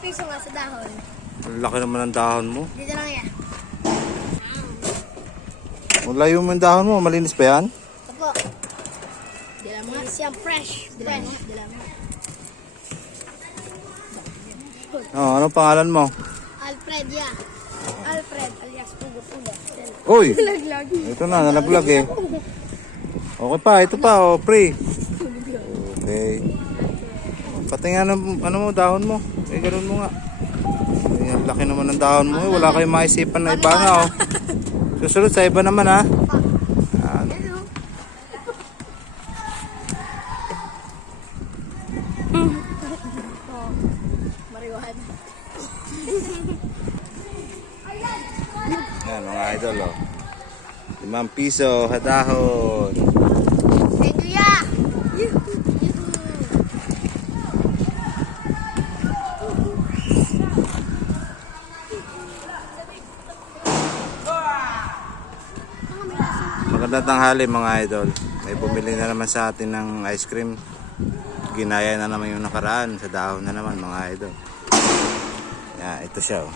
piso nga sa dahon. Ang laki naman ng dahon mo. Dito lang yan. Layo mo yung dahon mo. Malinis pa yan? Opo. Dila mo nga. Siyang fresh. Dila mo. Oh, anong pangalan mo? Alfred, yeah. Alfred, alias Pugo-Pugo. Uy! Laglag. Ito na, nalaglag eh. Okay pa, ito pa, oh, pre. Okay. Pati nga ano mo, dahon mo. Eh, ganun mo nga. Ang laki naman ng dahon mo. Eh. Wala kayong maisipan na iba na, oh. Susunod sa iba naman, ha? Yan. Mariwan. Yan, mga idol, oh. 5 piso, hadahon. Thank you, yeah. Magandang tanghali mga idol. May bumili na naman sa atin ng ice cream. Ginaya na naman yung nakaraan. Sa dahon na naman mga idol. Yan, ito siya, oh.